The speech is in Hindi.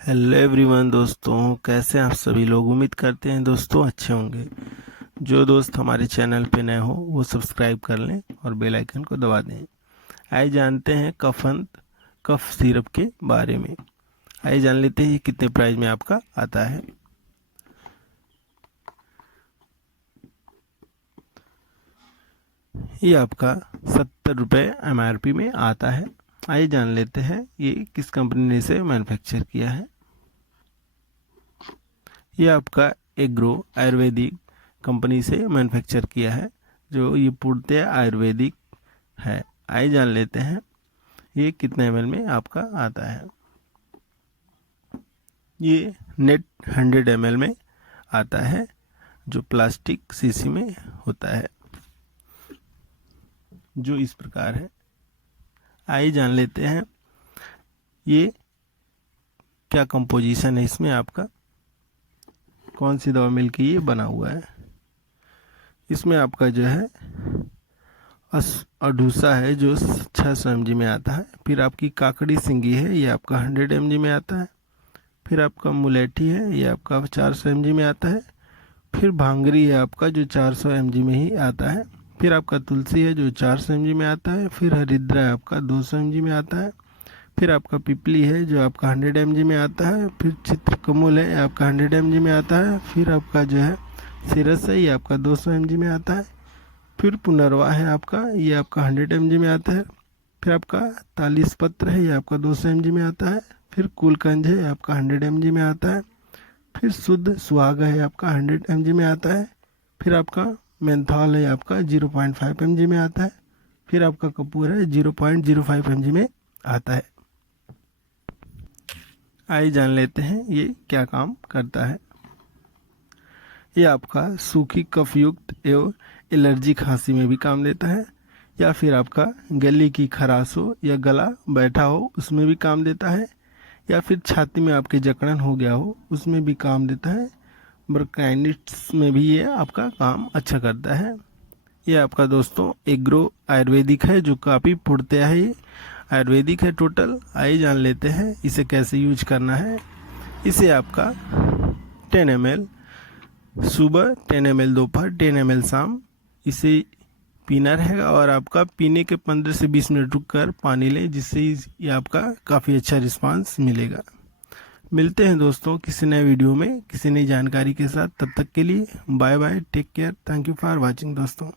हेलो एवरीवन दोस्तों, कैसे हैं आप सभी लोग। उम्मीद करते हैं दोस्तों अच्छे होंगे। जो दोस्त हमारे चैनल पे नए हो वो सब्सक्राइब कर लें और बेल आइकन को दबा दें। आइए जानते हैं कफ सिरप के बारे में। आइए जान लेते हैं ये कितने प्राइस में आपका आता है। ये आपका 70 रुपये MRP में आता है। आइए जान लेते हैं ये किस कंपनी ने इसे मैन्युफैक्चर किया है। ये आपका एग्रो आयुर्वेदिक कंपनी से मैन्युफैक्चर किया है, जो ये पूर्णतः आयुर्वेदिक है। आइए जान लेते हैं ये कितने ml में आपका आता है। ये नेट 100 ml में आता है, जो प्लास्टिक शीशी में होता है, जो इस प्रकार है। आइए जान लेते हैं ये क्या कंपोजिशन है, इसमें आपका कौन सी दवा मिलकर ये बना हुआ है। इसमें आपका जो है अडूसा है, जो 600 mg में आता है। फिर आपकी काकड़ी सिंगी है, ये आपका 100 mg में आता है। फिर आपका मुलेठी है, ये आपका 400 mg में आता है। फिर भांगरी है आपका, जो 400 mg में ही आता है। फिर आपका तुलसी है, जो 400 mg में आता है। फिर हरिद्रा है आपका 200 mg में आता है। फिर आपका पिपली है, जो आपका 100 mg में आता है। फिर चित्रकमल है, आपका 100 mg में आता है। फिर आपका जो है सिरस है, ये आपका 200 mg में आता है। फिर पुनर्वा है आपका, ये आपका 100 mg में आता है। फिर आपका तालीस पत्र है, ये आपका 200 mg में आता है। फिर कुलकंज है, आपका 100 mg में आता है। फिर शुद्ध सुहाग है आपका 100 mg में आता है। फिर आपका मेंथॉल है आपका 0.5 mg में आता है। फिर आपका कपूर है 0.05 mg में आता है। आइए जान लेते हैं ये क्या काम करता है। ये आपका सूखी कफ युक्त एवं एलर्जी खांसी में भी काम देता है, या फिर आपका गले की खराश हो या गला बैठा हो उसमें भी काम देता है, या फिर छाती में आपके जकड़न हो गया हो उसमें भी काम देता है। ब्रोंकाइटिस में भी ये आपका काम अच्छा करता है। ये आपका दोस्तों एग्रो आयुर्वेदिक है, जो काफ़ी पूर्णतया है ये आयुर्वेदिक है टोटल। आइए जान लेते हैं इसे कैसे यूज करना है। इसे आपका 10 ml सुबह, 10 ml दोपहर, 10 ml शाम इसे पीना रहेगा। और आपका पीने के 15 से 20 मिनट रुक कर पानी लें, जिससे ये आपका काफ़ी अच्छा रिस्पांस मिलेगा। मिलते हैं दोस्तों किसी नए वीडियो में किसी नई जानकारी के साथ। तब तक के लिए bye bye, take care, thank you for watching दोस्तों।